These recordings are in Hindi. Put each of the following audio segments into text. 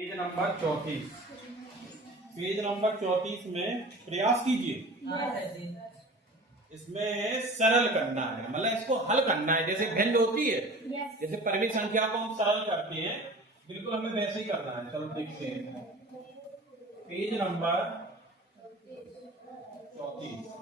Page number 34। पेज नंबर 34 में प्रयास कीजिए। इसमें सरल करना है, मतलब इसको हल करना है। जैसे भिन्न होती है, जैसे परिमित संख्या को हम सरल करते हैं, बिल्कुल हमें वैसे ही करना है। चलो देखते हैं पेज नंबर 34।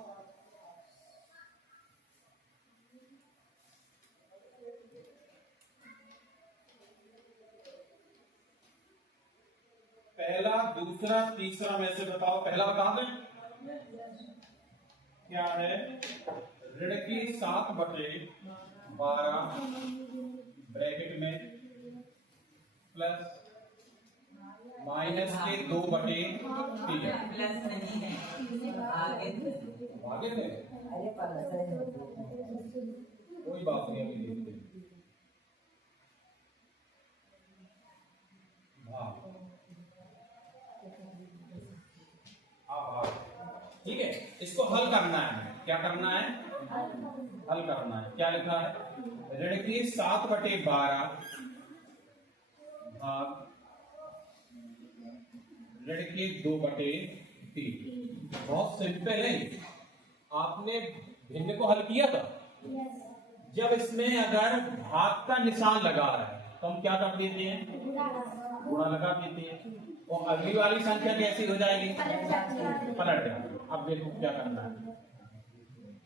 पहला, दूसरा, तीसरा में से बताओ। पहला बता दें क्या है? ऋण की 7/12 ब्रैकेट में प्लस माइनस के 2/3। प्लस नहीं है, आगे आगे थे, कोई बात नहीं, अभी देखते हैं। ठीक है, इसको हल करना है। क्या करना है? हल करना है। क्या लिखा है? ऋण की 7/12 भाग ऋण की 2/3। बहुत सिंपल है। आपने भिन्न को हल किया था। जब इसमें अगर भाग का निशान लगा रहा है तो हम क्या कर देते हैं? गुणा लगा देते हैं। और अगली वाली संख्या कैसी हो जाएगी? पलट जाएगी। अब देखो क्या करना है।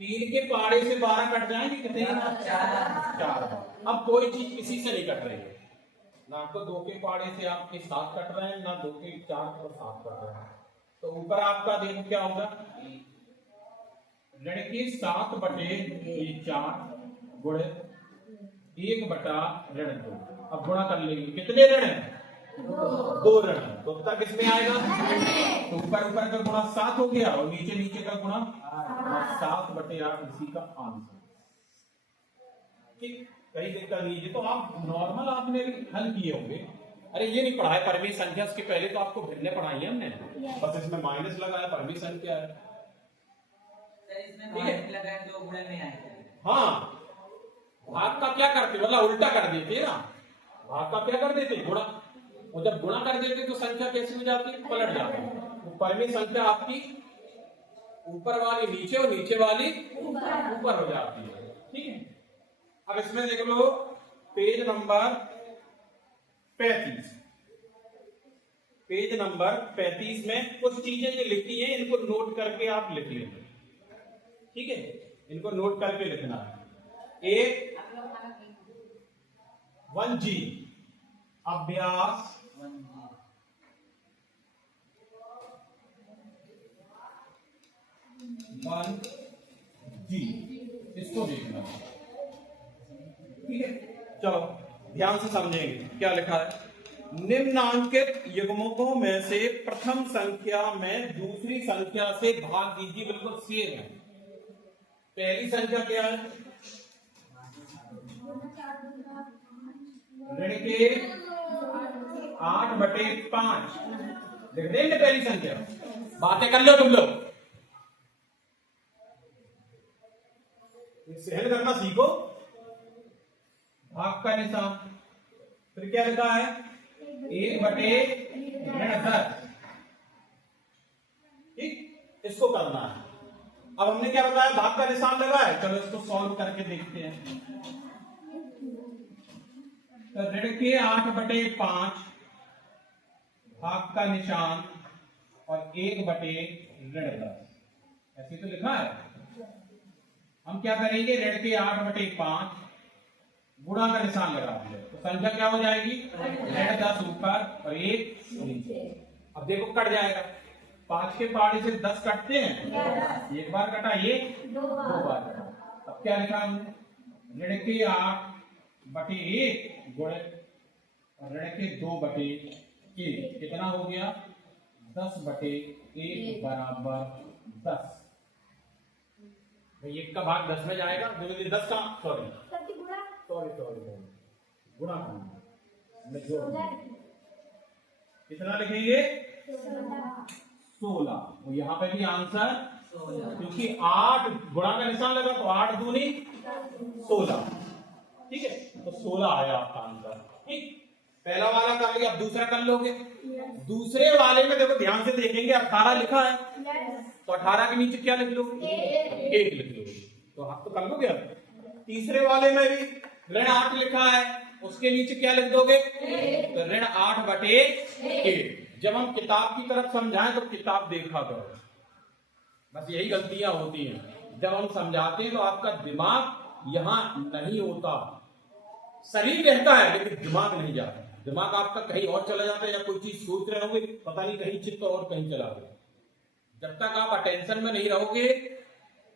3 के पाड़े से 12 कट जाएंगे कितने? 4। अब कोई चीज किसी से नहीं कट रही है। ना तो 2 के पाड़े से आपके 7 कट रहे हैं, ना 2 के 4 और 7 कट रहे हैं। तो ऊपर आपका देखो क्या होगा? ऋण की 7/4 गुणे 1/2। अब गुणा कर लेंगे। कितने ऋण है? 2 ऋण। तो उत्तर किसमें आएगा? तो ऊपर ऊपर का गुणा 7 हो गया और नीचे नीचे का गुणा 7/8। इसी का आंसर। ठीक, कहीं दिक्कत नहीं है। तो आप नॉर्मल आपने हल किए होंगे। अरे ये नहीं पढ़ा है परिमित संख्या, इसके पहले तो आपको भिन्न पढ़ाई है हमने। बस इसमें माइनस लगा है, परिमित संख्या है। ठीक है, तो गुणे में आएगा। हाँ, भाग का क्या करते, मतलब उल्टा कर देते ना। भाग का क्या कर देते? गुणा। और जब गुणा कर देते तो संख्या कैसी हो जाती है? पलट जाती है। तो परिमित संख्या आपकी ऊपर वाली नीचे और नीचे वाली ऊपर हो जाती है। ठीक है, अब इसमें देख लो पेज नंबर 35। पेज नंबर 35 में कुछ चीजें जो लिखी हैं इनको नोट करके आप लिख लेंगे। ठीक है, इनको नोट करके लिखना है। एक 1G अभ्यास 1G, इसको देखना है। ठीक है, चलो ध्यान से समझेंगे क्या लिखा है। निम्नांकित युग्मकों में से प्रथम संख्या में दूसरी संख्या से भाग दीजिए। बिल्कुल सेम है। पहली संख्या क्या है? ऋण के 8/5 लिख देंगे पहली संख्या। बातें कर लो तुम लोग, सहल करना सीखो। भाग का निशान, फिर क्या लिखा है? 1/10। ठीक, इसको करना है। अब हमने क्या बताया? भाग का निशान लगा है। चलो इसको सॉल्व करके देखते हैं। तो ऋण के 8/5 भाग का निशान और 1/10, ऐसे तो लिखा है। हम क्या करेंगे? ऋण के 8/5 गुणा का निशान लगा दिया तो संख्या क्या हो जाएगी? ऋण 10 ऊपर और 1 नीचे। अब देखो कट जाएगा। 5 के पाड़े से 10 कटते हैं। एक बार कटा, ये 2 बार कटा। अब क्या लिखा हमने? ऋण के 8/1 गुणे ऋण के 2/1। कितना हो गया? 10/1 बराबर 10। भाई 1 का भाग 10 में जाएगा। 10 का सॉरी गुणा कितना लिखेंगे? 16। तो यहाँ पे भी आंसर 16, क्योंकि 8 गुणा का निशान लगा तो 8 दूनी 16। ठीक है, तो 16 आया आपका आंसर। ठीक, पहला वाला कर लिया, अब दूसरा कर लोगे। दूसरे वाले में देखो ध्यान से देखेंगे 18 लिखा है, तो 18 के नीचे क्या लिख लोगे? 1 लिख लोगे, तो आप तो कर लोगे। अब तीसरे वाले में भी ऋण 8 लिखा है, उसके नीचे क्या लिख दोगे? तो ऋण 8/1। जब हम किताब की तरफ समझाएं तो किताब देखा करो, बस यही गलतियां होती हैं। जब हम समझाते हैं तो आपका दिमाग यहां नहीं होता, शरीर रहता है लेकिन दिमाग नहीं जाता। दिमाग आपका कहीं और चला जाता है, या कोई चीज सोच रहे होंगे, पता नहीं कहीं चित्त और कहीं चला गया। जब तक आप अटेंशन में नहीं रहोगे,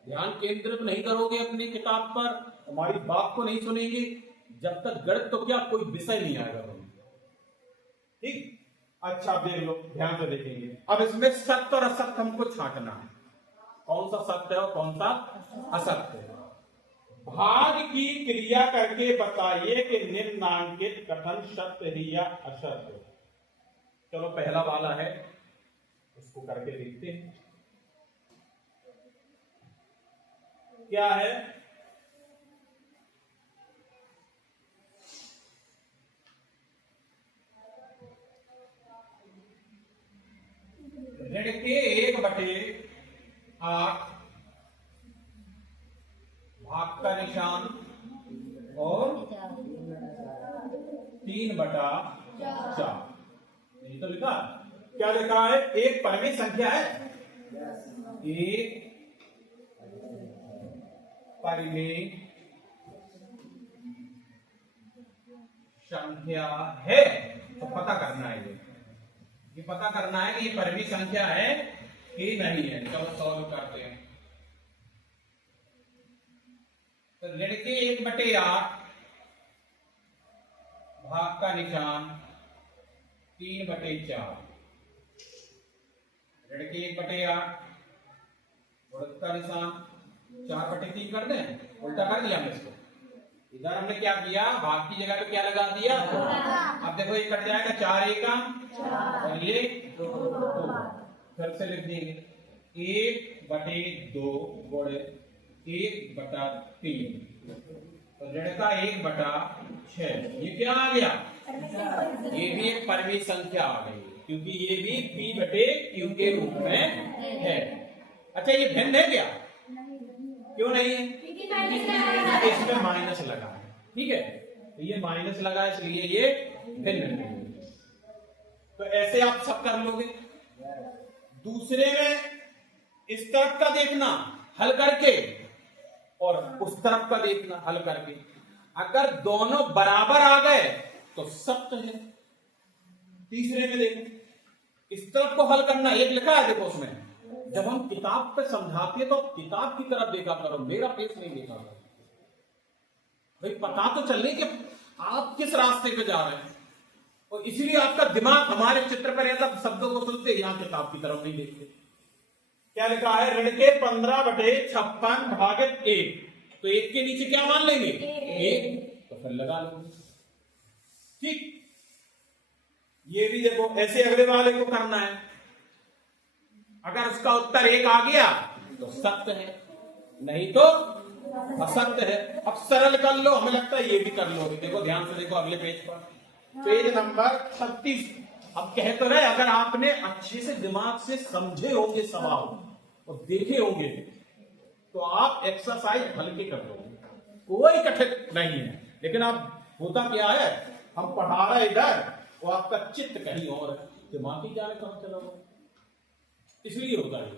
ध्यान केंद्रित नहीं करोगे अपनी किताब पर, हमारी बात को नहीं सुनेंगे, जब तक गणित तो क्या कोई विषय नहीं आएगा। ठीक, अच्छा देख लो, ध्यान से देखेंगे। अब इसमें सत्य और असत्य हमको छांटना है, कौन सा सत्य है और कौन सा असत्य है। भाग की क्रिया करके बताइए कि निम्नांकित कथन सत्य है या असत्य है। चलो पहला वाला है, उसको करके देखते हैं क्या है। ऋण के 1/8 भाग का निशान और 3/4। यही तो लिखा, क्या लिखा है? एक परमी संख्या है, एक परिमेय संख्या है। तो पता करना है, ये पता करना है कि ये परिमेय संख्या है कि नहीं है। चलो सॉल्व करते हैं। तो ऋण के 1/8 भाग का निशान 3/4। ऋण के 1/8 गुणक का निशान 4/3 कर दें, उल्टा कर दिया हमने इसको। इधर हमने क्या किया, भाग की जगह पे क्या लगा दिया? अब देखो ये कट जाएगा, 4 1 और ये 2। फिर से लिख देंगे 1/2 गुणे 1/3। तो ऋण का 1/6। ये क्या आ गया? ये भी एक परिमेय संख्या आ गई, क्योंकि ये भी P/Q के रूप में है। अच्छा, ये भिन्न है क्या? क्यों नहीं है? इसमें माइनस लगा है, ठीक है, तो ये माइनस लगा इसलिए ये भिन्न नहीं है। तो ऐसे आप सब कर लोगे। दूसरे में इस तरफ का देखना हल करके, और उस तरफ का देखना हल करके। अगर दोनों बराबर आ गए तो सत्य है। तीसरे में देखो, इस तरफ को हल करना, एक लिखा है देखो उसमें। जब हम किताब पे समझाते हैं तो किताब की तरफ देखा करो, मेरा पेश नहीं देखा करो भाई। पता तो चलने कि आप किस रास्ते पे जा रहे हैं, और इसीलिए आपका दिमाग हमारे चित्र पर रहता, शब्दों को सुनते यहां किताब की तरफ नहीं देखते। क्या लिखा है? ऋण के 15/56 भागित 1। तो 1 के नीचे क्या मान लेंगे? 1, तो फिर लगा लो। ठीक, ये भी देखो, ऐसे अगले वाले को करना है। अगर उसका उत्तर 1 आ गया तो सत्य है, नहीं तो असत्य है। अब सरल कर लो, हमें लगता है ये भी कर लोगे। देखो ध्यान से देखो अगले पेज पर, पेज नंबर 36। अब कह तो रहे, अगर आपने अच्छे से दिमाग से समझे होंगे सवाल और देखे होंगे तो आप एक्सरसाइज हल्के कर लोगे, कोई कठिन नहीं है। लेकिन अब होता क्या है, हम पढ़ा रहे इधर, वो आपका चित्त कहीं और है, दिमाग ही जाने कहां चला हुआ, इसलिए होता है।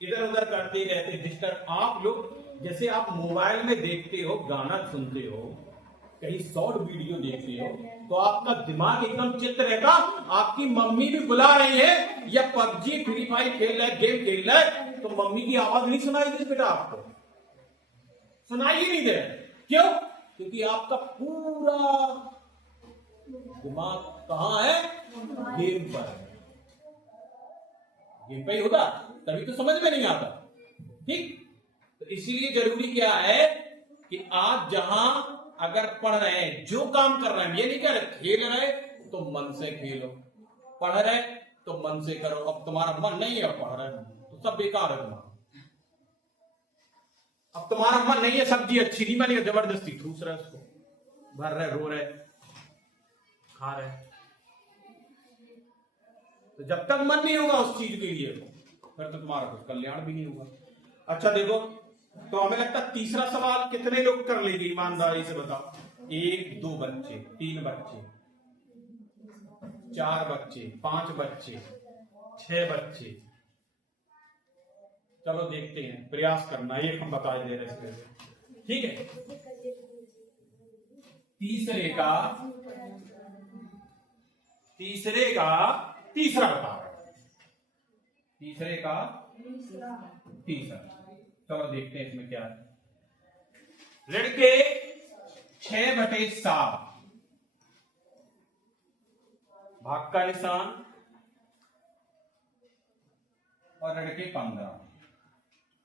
इधर उधर करते रहते डिस्टर्ब। आप लोग जैसे आप मोबाइल में देखते हो, गाना सुनते हो, कहीं शॉर्ट वीडियो देखते हो, तो आपका दिमाग एकदम चित्त रहता। आपकी मम्मी भी बुला रही है, या PUBG फ्री फायर खेल रहा है, गेम खेल रहा है, तो मम्मी की आवाज नहीं सुनाई दे बेटा, आपको सुनाई ही नहीं दे। क्यों? क्योंकि आपका पूरा दिमाग कहां है? गेम पर है। गेम पे ही होता, तभी तो समझ में नहीं आता। ठीक, तो इसीलिए जरूरी क्या है कि आप जहां अगर पढ़ रहे हैं, जो काम कर रहे हैं, ये नहीं कह रहे खेल रहे तो मन से खेलो, पढ़ रहे तो मन से करो। अब तुम्हारा मन नहीं है, पढ़ रहे तो सब बेकार है तुम्हारा। अब तुम्हारा मन नहीं है, सब्जी अच्छी नहीं बनी, जबरदस्ती ठूस रहे, उसको भर रहे, रो रहे, खा रहे हैं। तो जब तक मन नहीं होगा उस चीज के लिए फिर तो तुम्हारा कुछ कल्याण भी नहीं होगा। अच्छा देखो, तो हमें लगता है तीसरा सवाल कितने लोग कर लेंगे ईमानदारी से बताओ? 1 2 बच्चे, 3 बच्चे, 4 बच्चे, 5 बच्चे, 6 बच्चे। चलो देखते हैं, प्रयास करना, एक हम बता दे रहे हैं इसमें, ठीक है। तीसरे का तीसरा बता रहा हूं, तीसरे का तीसरा। चलो देखते हैं इसमें क्या है। लड़के 6/7, भाग का निशान और लड़के 15।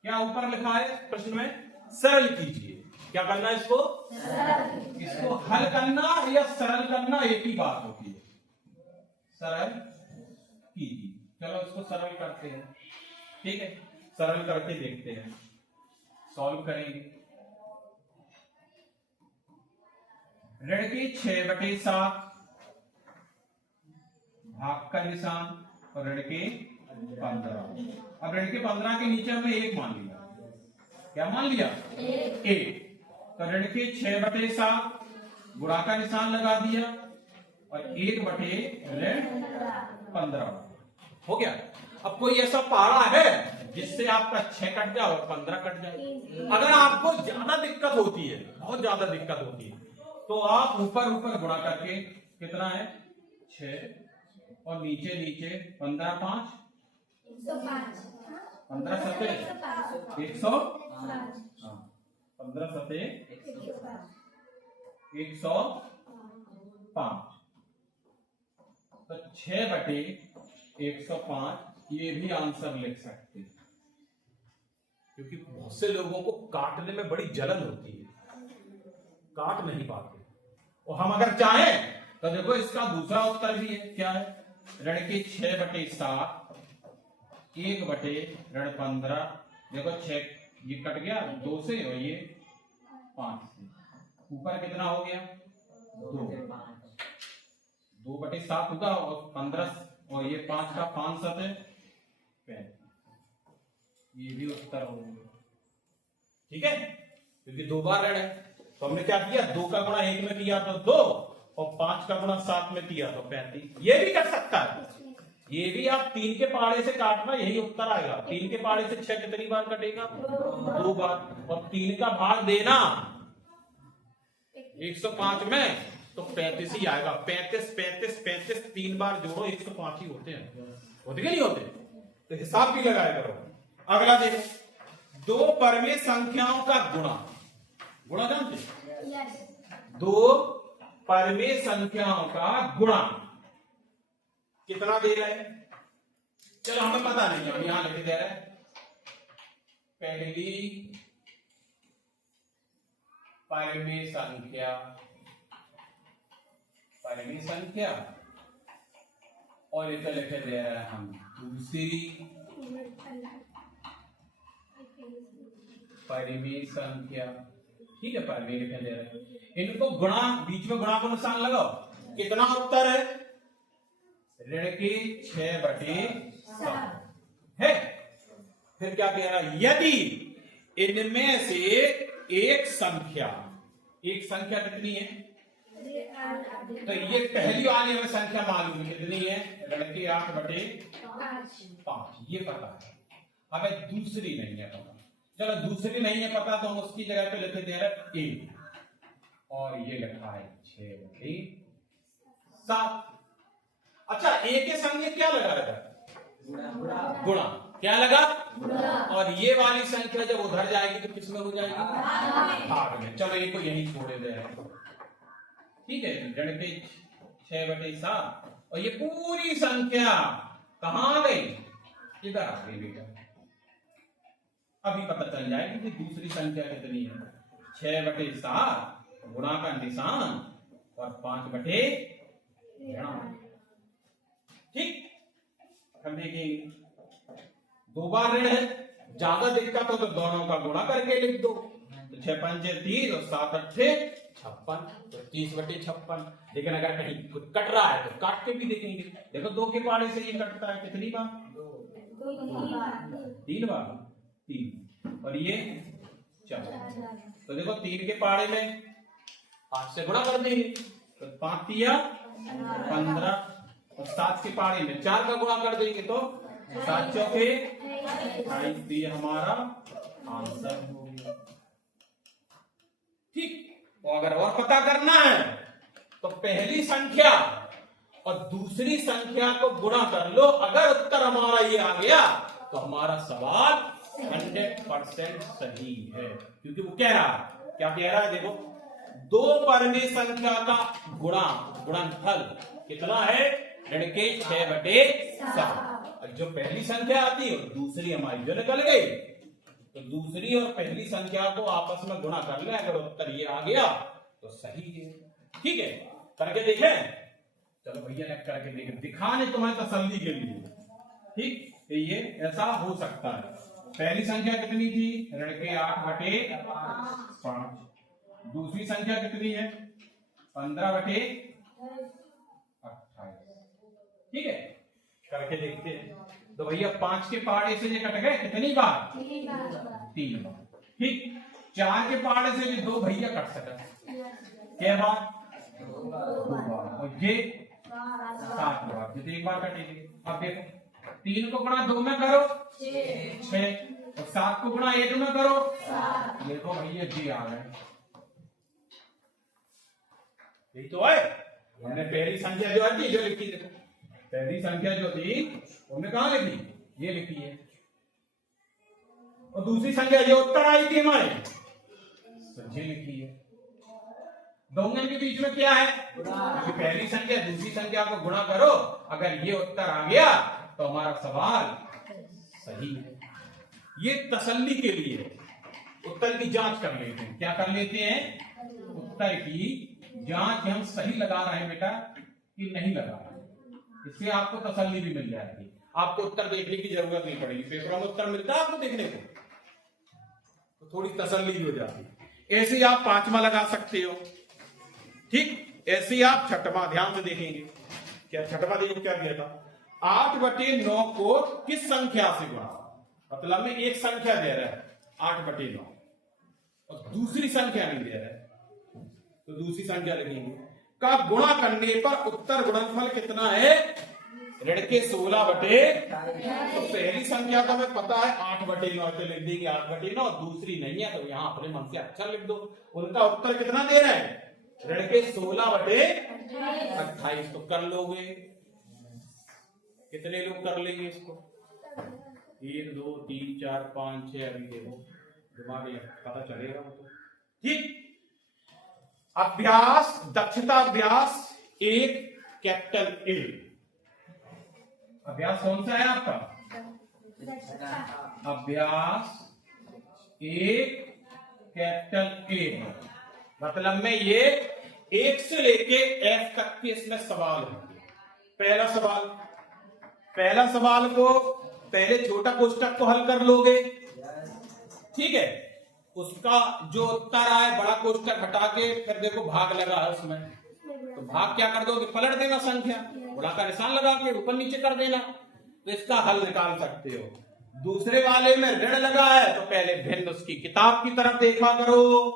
क्या ऊपर लिखा है प्रश्न में? सरल कीजिए। क्या करना है इसको? इसको हल करना या सरल करना एक ही बात होती है। सरल कीजिए। चलो इसको सरल करते हैं, ठीक है। सरल करके देखते हैं, सॉल्व करेंगे। लड़के 6/7, भाग का निशान और लड़के 15। अब लड़के 15 के नीचे हमने 1 मान लिया। क्या मान लिया? 1। तो लड़के 6/7, गुणा का निशान लगा दिया और 1/15 हो गया। अब कोई ऐसा पहाड़ा है जिससे आपका 6 कट जाए और 15 कट जाए? अगर आपको ज्यादा दिक्कत होती है, बहुत ज्यादा दिक्कत होती है, तो आप ऊपर गुणा करके, कितना है 6 और नीचे 15 5 15 7 105, 15 7 105। तो 6/105 ये भी आंसर लिख सकते हैं, क्योंकि बहुत से लोगों को काटने में बड़ी जलन होती है, काट नहीं पाते। और हम अगर चाहें तो देखो इसका दूसरा उत्तर भी है। क्या है? लड़के 6/7, 1/15। देखो 6 ये कट गया 2 से और ये 5 से। ऊपर कितना हो गया? 2। 2/7 होगा और 15 और ये 5 का 5 7 35। ये भी उत्तर हो गया, ठीक है, क्योंकि 2 बार ऋण है। तो हमने क्या किया? 2 का गुणा 1 में किया तो 2 और 5 का गुणा 7 में किया तो 35। ये भी कर सकता है। ये भी आप 3 के पहाड़े से काटना, यही उत्तर आएगा। 3 के पहाड़े से 6 कितनी बार कटेगा? 2 बार। और 3 का भाग देना 105 में तो 35 ही आएगा। 35 35 35 3 बार जोड़ो 105 ही होते हैं, होते कि नहीं होते? तो हिसाब भी लगाया करो। अगला देखो, 2 परमे संख्याओं का गुणा। गुणा जानते? 2 परमे संख्याओं का गुणा कितना दे रहे हैं? चलो हमें पता नहीं, हम यहां लिख दे रहे हैं। पहली परमे संख्या और इसे लिखे दे रहे हैं हम दूसरी परमे संख्या, ठीक है। परमे लिखे दे रहे हैं, इनको गुणा, बीच में गुणा का निशान लगाओ। कितना उत्तर है? ऋण के 6/7 है। फिर क्या कह रहा है? यदि इनमें से एक संख्या कितनी है? तो ये पहली वाली में संख्या मालूम है कितनी है? ऋण के 8/5, ये पता है। हमें दूसरी नहीं है पता। चलो दूसरी नहीं है पता तो हम उसकी जगह पे लिखे दे रहे 1 और ये लिखा है 6/7। अच्छा, एक के संग क्या लगा था? गुणा। क्या लगा? और ये वाली संख्या जब उधर जाएगी तो किसमें हो जाएगी? भाग में। चलो ये को यही छोड़े दे रहे हैं, ठीक है। ऋण के 6/7 और ये पूरी संख्या कहां गई? इधर आ गई बेटा। अभी पता चल जाएगी कि दूसरी संख्या कितनी है। 6/7 गुणा का निशान और 5/, ठीक। हम देखेंगे 2 बार ऋण है, ज्यादा दिक्कत हो तो दोनों का गुणा करके लिख दो। तो 6 5 30 और 7 8 56, तो 30/56। लेकिन अगर कहीं कुछ कट रहा है तो काट के भी देखेंगे। देखो 2 के पाड़े से ये कटता है कितनी बार? 3 बार, 3, और ये 4। तो देखो 3 के पाड़े में 5 से गुणा कर देंगे, तो 5 तिया 15, और 7 के पाड़े में 4 का गुणा कर देंगे तो 7 चौके 28, ये हमारा आंसर हो गया। ठीक। तो अगर और पता करना है तो पहली संख्या और दूसरी संख्या को गुणा कर लो। अगर उत्तर हमारा ये आ गया तो हमारा सवाल 100% सही है, क्योंकि वो कह रहा है, क्या कह रहा है? देखो 2 परमेय संख्या का गुणनफल कितना है? ऋण के 6/7। जो पहली संख्या आती है और दूसरी हमारी जो निकल गई, तो दूसरी और पहली संख्या को आपस में गुणा कर ले। अगर उत्तर ये आ गया तो सही है। ठीक है, करके देखें। चलो भैया ने करके देखें, दिखाने तुम्हारी तसल्ली के लिए। ठीक, तो ये ऐसा हो सकता है। पहली संख्या कितनी थी? ऋण के 8/5। दूसरी संख्या कितनी है? 15/28। ठीक है, करके देखते हैं। तो भैया 5 के पहाड़े से ये कट गए कितनी बार? 3 बार। ठीक, 4 के पहाड़े से भी 2 भैया कट सका, क्या बार? 2 बार। और ये 7 बार, ये 1 बार कटेगी। अब देखो 3 को गुणा 2 में करो 6, और 7 को गुणा 1 में करो 7। देखो भैया जी आ गए। यही तो है। हमने पहली संख्या जो आती जो लिखी, देखो पहली संख्या जो थी हमने कहा लिखी? ये लिखी है। और दूसरी संख्या जो उत्तर आई थी हमारे, ये लिखी है। दोनों के बीच में क्या है? क्योंकि पहली संख्या दूसरी संख्या को गुणा करो, अगर ये उत्तर आ गया तो हमारा सवाल सही है। ये तसल्ली के लिए उत्तर की जांच कर लेते हैं। क्या कर लेते हैं? उत्तर की जांच हम सही लगा रहे हैं बेटा कि नहीं लगा रहे हैं। इससे आपको तसल्ली भी मिल जाएगी, आपको उत्तर देखने की जरूरत नहीं पड़ेगी। पेपर में उत्तर मिलता है आपको देखने को, तो थोड़ी तसल्ली भी हो जाती है। ऐसे आप 5वां लगा सकते हो। ठीक, ऐसे आप 6वां, ध्यान से देखेंगे। क्या 6वां देखो क्या दिया था? 8/9 को किस संख्या से गुणा? मतलब में एक संख्या दे रहा है 8/9 और दूसरी संख्या नहीं दे रहा है, तो दूसरी संख्या लिखेंगे का गुणा करने पर उत्तर गुणनफल कितना है? ऋण के 16/, तो पहली संख्या का हमें पता है 8/9, तो लिख देंगे 8/9। दूसरी नहीं है तो यहां अपने मन से अक्षर लिख दो। उनका उत्तर कितना दे रहा है? ऋण के 16/28। तो कर लोगे? कितने लोग कर लेंगे इसको? 1 2 3 4 5 6। अभी देखो दिमाग पता चलेगा तो। ठीक, अभ्यास दक्षता अभ्यास 1 कैपिटल ए। अभ्यास कौन सा है आपका? अभ्यास 1 कैपिटल ए। मतलब में ये 1 से लेके F तक के इसमें सवाल होंगे। पहला सवाल को पहले छोटा कोष्टक को हल कर लोगे। ठीक है, उसका जो उत्तर आए बड़ा कोष्टक हटा के फिर देखो भाग लगा है उसमें, तो भाग क्या कर दोगे? पलट देना संख्या, बड़ा का निशान लगा के ऊपर नीचे कर देना, तो इसका हल निकाल सकते हो। दूसरे वाले में ऋण लगा है तो पहले भिन्न उसकी किताब की तरफ देखा करो।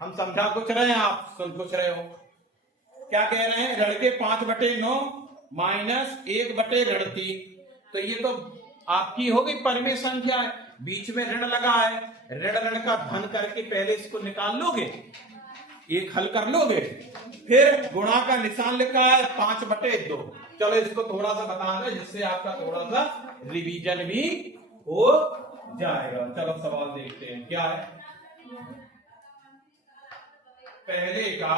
हम समझा कुछ रहे हैं, आप सुन कुछ रहे हो। क्या कह रहे हैं? ऋण के 5/9 माइनस 1/3। तो ये तो आपकी हो गई परमेय संख्या है, बीच में ऋण लगा है। ऋण का धन करके पहले इसको निकाल लोगे, एक हल कर लोगे, फिर गुणा का निशान लिखा है 5/2। चलो इसको थोड़ा सा बता दो जिससे आपका थोड़ा सा रिवीजन भी हो जाएगा। चलो सवाल देखते हैं क्या है। पहले का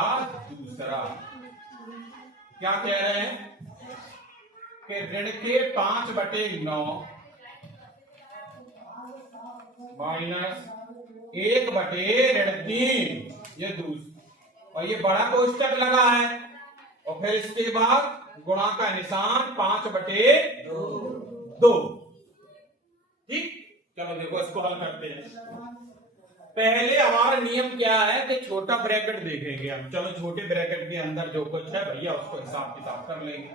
दूसरा क्या कह रहे हैं कि ऋण के 5/9 माइनस 1/3, ये दूसरा, और ये बड़ा कोष्टक लगा है, और फिर इसके बाद गुणा का निशान 5/2। ठीक, चलो देखो इसको हल करते हैं। पहले हमारा नियम क्या है कि छोटा ब्रैकेट देखेंगे हम। चलो छोटे ब्रैकेट के अंदर जो कुछ है भैया उसको हिसाब किताब कर लेंगे।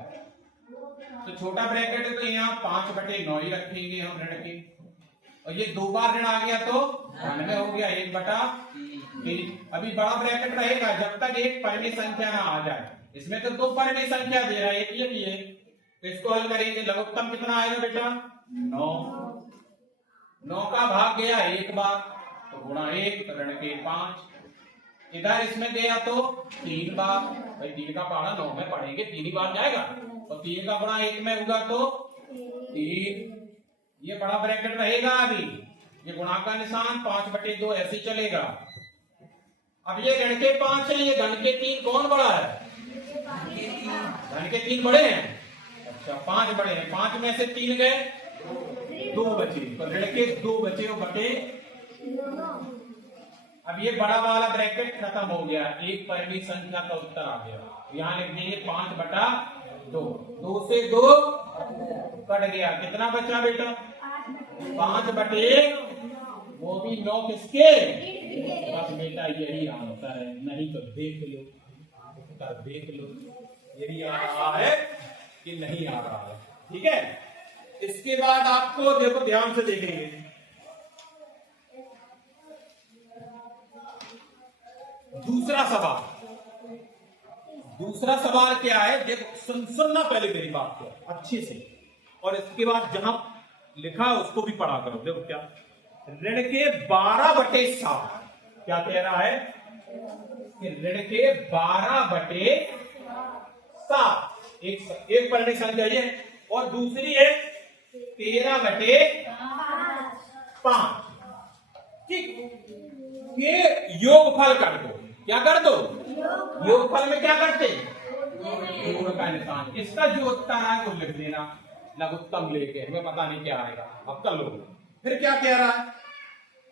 तो छोटा ब्रैकेट है तो यहाँ 5/9 ही रखेंगे हम ऋण की, और ये 2 बार ऋण आ गया तो धन में हो गया 1/3। अभी बड़ा ब्रैकेट रहेगा जब तक एक परिमेय संख्या ना आ जाए। इसमें तो 2 परिमेय संख्या दे रहा है, एक ये तो इसको हल करेंगे। लघुत्तम कितना आएगा बेटा 9। 9 का भाग गया 1 बार तो गुणा 1 तो ऋण के 5। इधर इसमें गया तो 3 बार, भाई 3 का पहाड़ा 9 में पढ़ेंगे 3 ही बार जाएगा, और 3 का गुणा 1 में होगा तो 3। ये बड़ा ब्रैकेट रहेगा। अभी ये गुणा का निशान 5/2 ऐसे ही चलेगा। अब ये ऋण के 5 है, ये धन के 3, कौन बड़ा है? धन के 3 बड़े हैं। अच्छा 5 बड़े हैं, 5 में से 3 गए, 2 बचे, तो ऋण के 2 बचे वो बटे। अब ये बड़ा वाला ब्रैकेट खत्म हो गया, एक परिमेय संख्या का उत्तर आ गया। यहाँ लिख देंगे 5/2। 2 से 2 कट गया, कितना बचा बेटा 5/, वो भी 9 किसके? बस बेटा यही आंसर है, नहीं तो देख लो, उत्तर देख लो यही आ रहा है कि नहीं आ रहा है। ठीक है, इसके बाद आपको देखो ध्यान से देखेंगे। दूसरा सवाल क्या है, देखो सुनना पहले मेरी बात को अच्छे से, और इसके बाद जहां लिखा है उसको भी पढ़ा करो। देखो क्या, ऋण के 12/7 क्या कह रहा है कि ऋण के 12/7 एक परिमेय संख्या है, और दूसरी है 13/5। ठीक, ये योगफल कर दो। क्या कर दो? योगफल में क्या करते? जोड़ का निशान। इसका जो उत्तर है वो लिख देना लघुत्तम लेके, हमें पता नहीं क्या आएगा, अब कर लो। फिर क्या कह रहा है,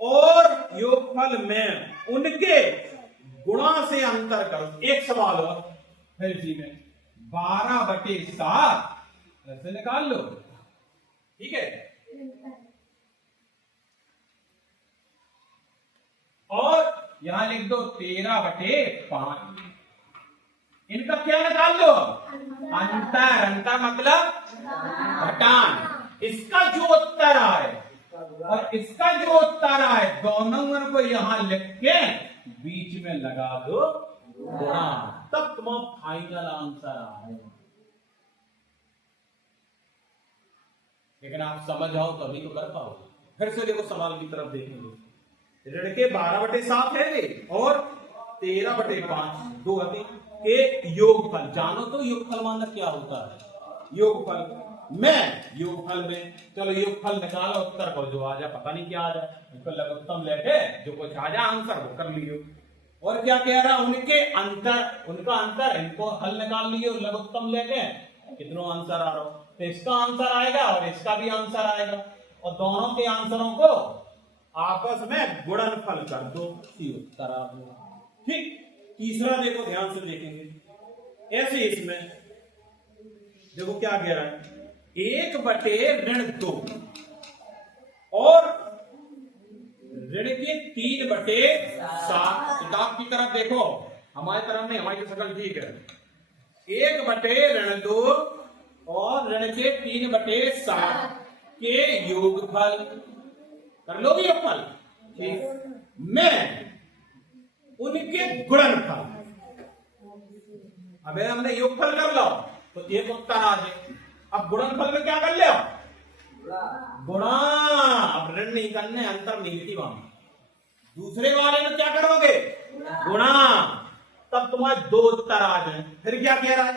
और योगफल में उनके गुणा से अंतर करो। एक सवाल हो फिर इसी में 12/7 ऐसे निकाल लो। ठीक है, और यहां लिख दो 13/5। इनका क्या निकाल लो? अंतर। अंतर मतलब घटान। इसका जो उत्तर आए और इसका जो उत्तर आए, दोनों को यहां लिख के बीच में लगा दो गुणा, तब तुम्हारा फाइनल आंसर आएगा। लेकिन आप समझ आओ तभी तो कर पाओगे। फिर से देखो सवाल की तरफ देखेंगे। ऋण के 12/7 है और 13/5 दो गति के योगफल जानो तो योगफल माना क्या होता है? योगफल में चलो योगफल निकालो, उत्तर को जो आ जाए, पता नहीं क्या आ जाए, इसको लघुत्तम लेके जो कुछ आ जाए आंसर वो कर लियो। और क्या कह रहा, उनके अंतर, उनका अंतर, इनको हल निकाल लियो लघुत्तम लेके, कितना आंसर आ रहा हो, तो इसका आंसर आएगा और इसका भी आंसर आएगा, और दोनों के आंसरों को आपस में गुणनफल कर दो, उत्तर आ गया। ठीक, तीसरा देखो ध्यान से देखेंगे। ऐसे इसमें देखो क्या कह रहा है, 1/2 और ऋण के 3/7। किताब की तरफ देखो, हमारी तरफ नहीं, हमारी शक्ल ठीक है। 1/2 और ऋण के 3/7 के योगफल कर लोगे योगफल। ठीक, मैं उनके गुणनफल, अबे हमने योगफल कर लो तो एक उत्तर आ जाए। अब गुणनफल में क्या कर ले, गुणा। अब ऋण नहीं करने, अंतर निगेटिव आना। दूसरे वाले में क्या करोगे, गुणा, तब तुम्हारे 2 उत्तर आ जाए। फिर क्या कह रहा है,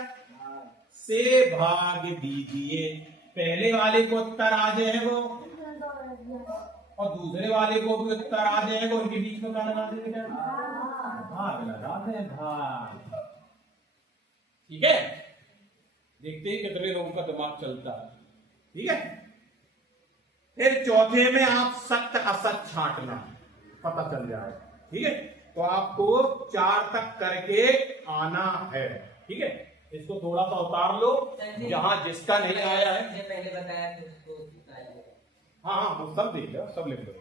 से भाग दीजिए। पहले वाले को उत्तर आ जाएगा और दूसरे वाले को भी उत्तर आ जाएगा, उनके बीच में क्या लगा देंगे, भाग लगा दें, भाग। ठीक है, देखते हैं कितने लोगों का दिमाग चलता है। ठीक है, फिर चौथे में आप सत्य असत्य छांटना, पता चल जाएगा। ठीक है, तो आपको 4 तक करके आना है। ठीक है, इसको थोड़ा सा उतार लो, जहां जिसका नहीं आया है पहले बताया था उसको। हाँ, वो सब देख लो, सब लिख लो।